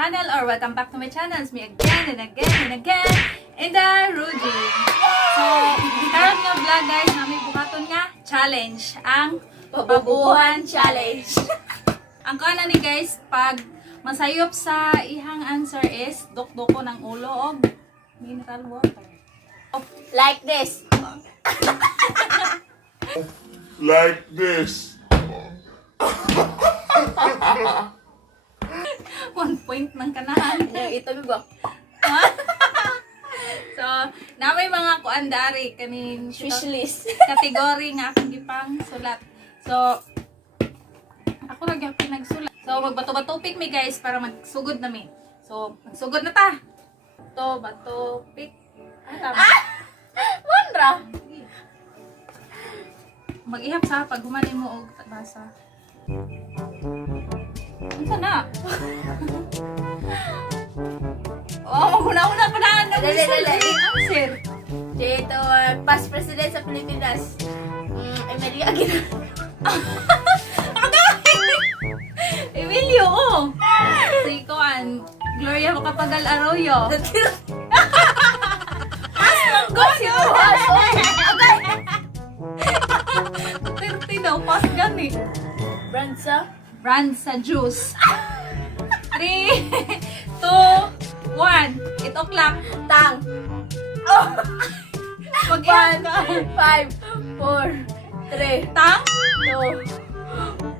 channel, or welcome back to my channel. It's me again and again and again, Inda Rudy. So, karon nga vlog guys, namin buhaton nga challenge, ang Pabubuhan Challenge. Ang kana ni guys, pag masayop sa ihang answer is dukduko ng ulo og mineral water. Like this. Like this. 1 point ng kanahan. Ito ba? So, na may mga kuandari kaning Wish list. kategory nga akong gipang sulat. So, ako lagi ang pinagsulat. So, magbato-bato pick me guys para magsugod na mi. So, magsugod na ta. To, bato, pick. Ano tama? Mandra. Mag-ihap sa pag humanin mo og basa. Ano na? Oh, una-una pa na Dali. answer. Dito, past president sa Pilipinas. Emilio Aguilar. Emilio, oh. Si Kuan, Gloria Macapagal Arroyo. Si Buhas. Okay. 30 daw, pas gani. Bransa. Brand sa juice. 3, 2, 1. 8 o'clock. Tang. Oh. Mag-iyan ka. 5, 4, 3, Tang? 2,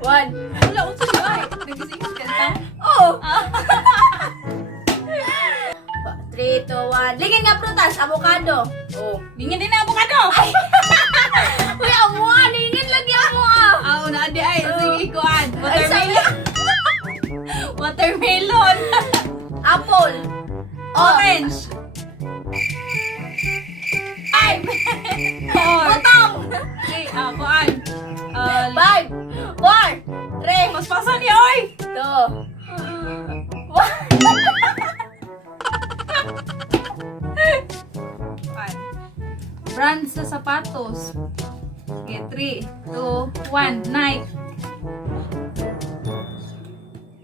1. Wala, uso na ay. Nagising ka tang? Oh! 3, 2, 1. Ligin nga prutas. Avocado. Oh. Lingin din na avocado. Uy, amuha. Ligin lagi amuha. Ah, una adi ay. Sige, Kuan. Ay, sabi. Watermelon. Apple. Orange. 5, 4, Butong. 3, Kuan. 5, 4, 3, Mas pasa niya, oy. 2, 1. Brand sa sapatos. Okay, 3, 2, 1. Nike.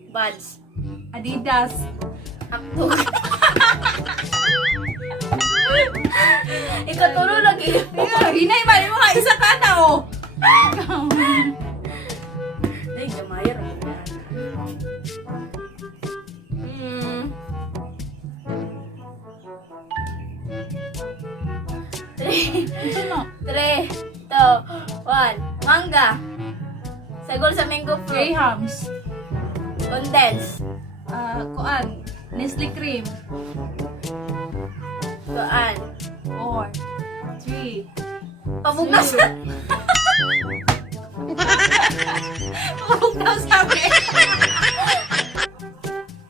Buds. Adidas. Akto. Ikaturo lagi. Hinay ba? Yung mga isa ka na, oh. Ay, gamayar. Ito no. 3, 2, 1. Mangga. Sagol sa mango fruit. Grahams. Condense. Kuan. Nestle cream. Kuan. 4, 3. Pabukas. Huwag daw sabi.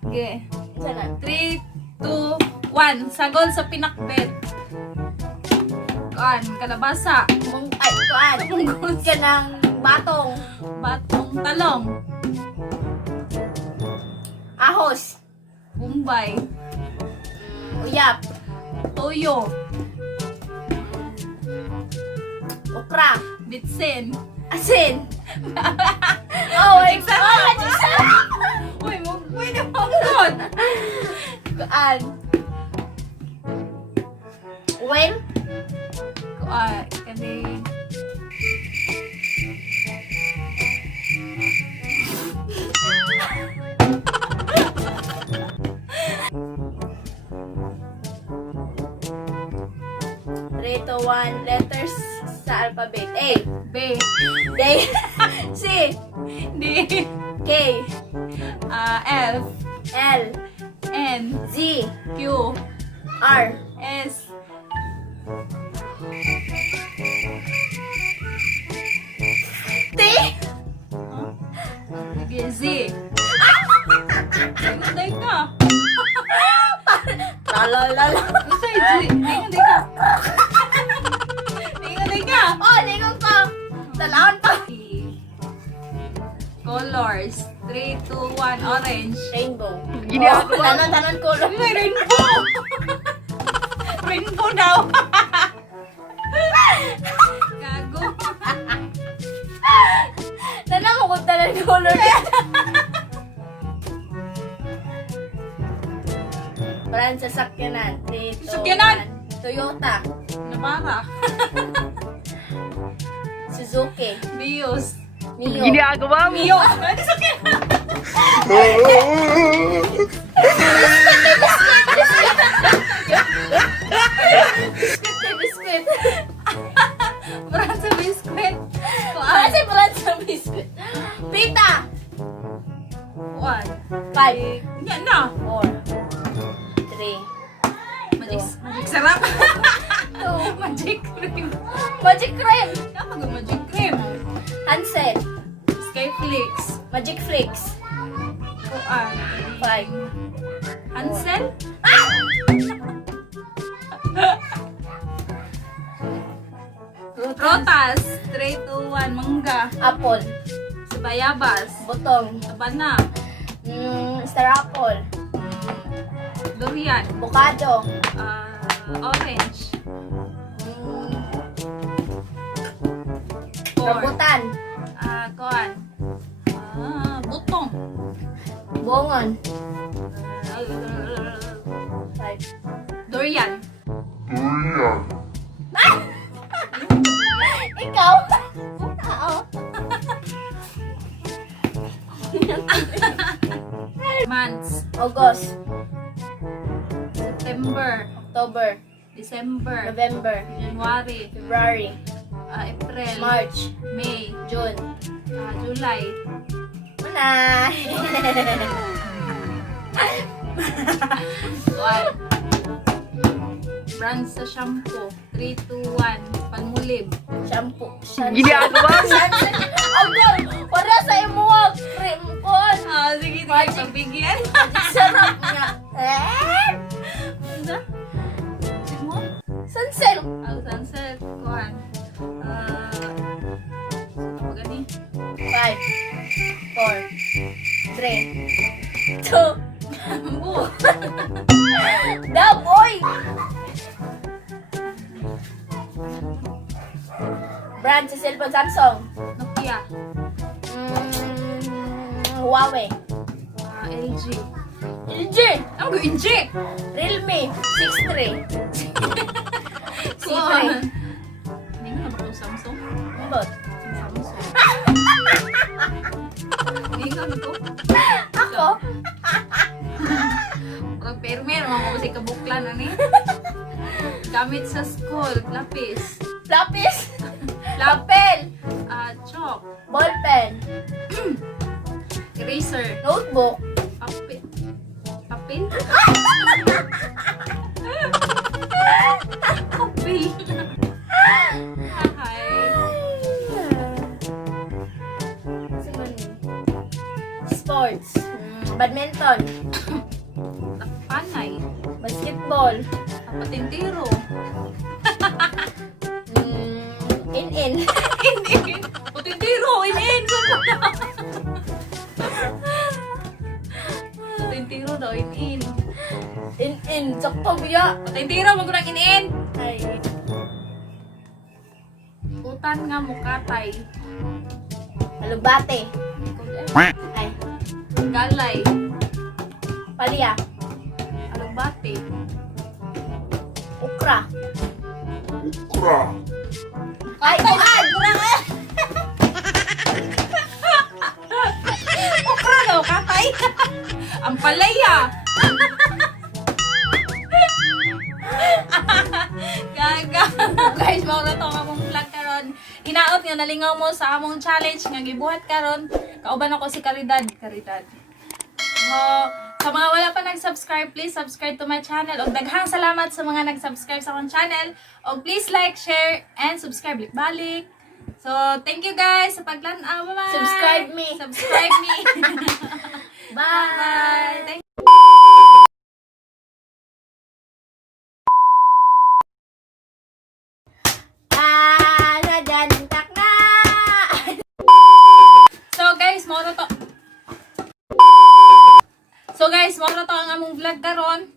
Okay. Sana. 3, 2, 1. Sagol sa pinakbet. Kuan. Kalabasa. Ay, kuan. Mungkot ka ng batong. Batong talong. Ahos. Bombay. Uyap. Toyo. Okra. Bitsin. Asin. Oh, Magic sarap. Oh, magic sarap. Uy, pwede mo doon. Kuan. When? Kuan. Kasi... Three to 1 letters sa alphabet. A. B. D. C. D. K. F. L. N. Z. Q. R. S. T. Sige, Z. Hinday ka. Lalalala. Gusto yung Z. Hinday ka. Hinday ka. Oh, lingon ka. Talahon pa. Colors. 3, 2, 1. Orange. Rainbow. Gini ako. Tanan color. May rainbow. Rainbow daw. Gago. Tanan mo kung tanan color. Brand sa sakyanan. 3, 2, Sakyanan? 1. Toyota. Nabara. Suzuki. Bios. Mio. Mio. Ano sakyan? Biscuit. Brand sa biskwit. Ano si brand sa biscuit? Pita. 1. 5, Yan na. 4, 3, Magic sarap. 2. Magic cream. Magic cream. Kapag magic cream. Hansel. Skyflix. Magic flakes. Kuan. 5. Hansel. Rotas. 3, 2, 1. Mangga. Apple. Bayabas. Butong. Tabana. Star apple. Durian. Bukado. Orange. Mm, 4. rambutan. Kuan. Butong. Bongon. 5. Durian. Durian. Ikaw? Oo. Months. August. September. October. December. November. January. February. April. March. May. June. July. Manay. Kuan. Brand sa shampoo. 3, 2, 1. Palmolive. Shampoo. Agol! Wala sa imuwag! Cream kon! Sige, sige. Magic. Pagbigyan. Sarap nga! Ano? Sige. Sunset! Sunset. Kuan. Apa gani? 5, 4, 3, 2, Ambo. Dab! Oy! Brand sa cellphone Samsung. Nokia. Huawei. LG. LG. Ang go LG. Realme. 6-3. Kuan. Hindi nga ba itong Samsung? Mbot. Samsung. Hindi nga ba ito? Ako. Parang permer, mga kasi kabuklan na ni. Gamit sa school, lapis. Lapis. Lapel. Chalk. Ballpen. Eraser. Notebook. Papel. Papel? Papel. Hi. Sports. Badminton. Panay. Basketball. Patintiro. In-in. In-in. Patintiro. In-in. Patintiro daw. In-in. In-in. Sakto biya. Patintiro. Magurang in-in. Ay. Utan nga mukatay. Alubate. Ay. Galay. Palya. Alugbate. Ukra. Ukra. Ay, kuan! Okra daw, katay. Ang palaya. Gaga. Guys, mauna to ang among vlog karon. Hinaot nga nalingaw mo sa among challenge nga gibuhat karon. Kauban ako si Caridad. Sa mga wala pa nag-subscribe, please subscribe to my channel. Og daghang salamat sa mga nag-subscribe sa akong channel. Og please like, share, and subscribe balik. So, thank you guys sa paglan-aw. Bye-bye. Subscribe me. Subscribe me. Bye! Bye. Thank Nadantak na! So guys, mo na to ang among vlog karon.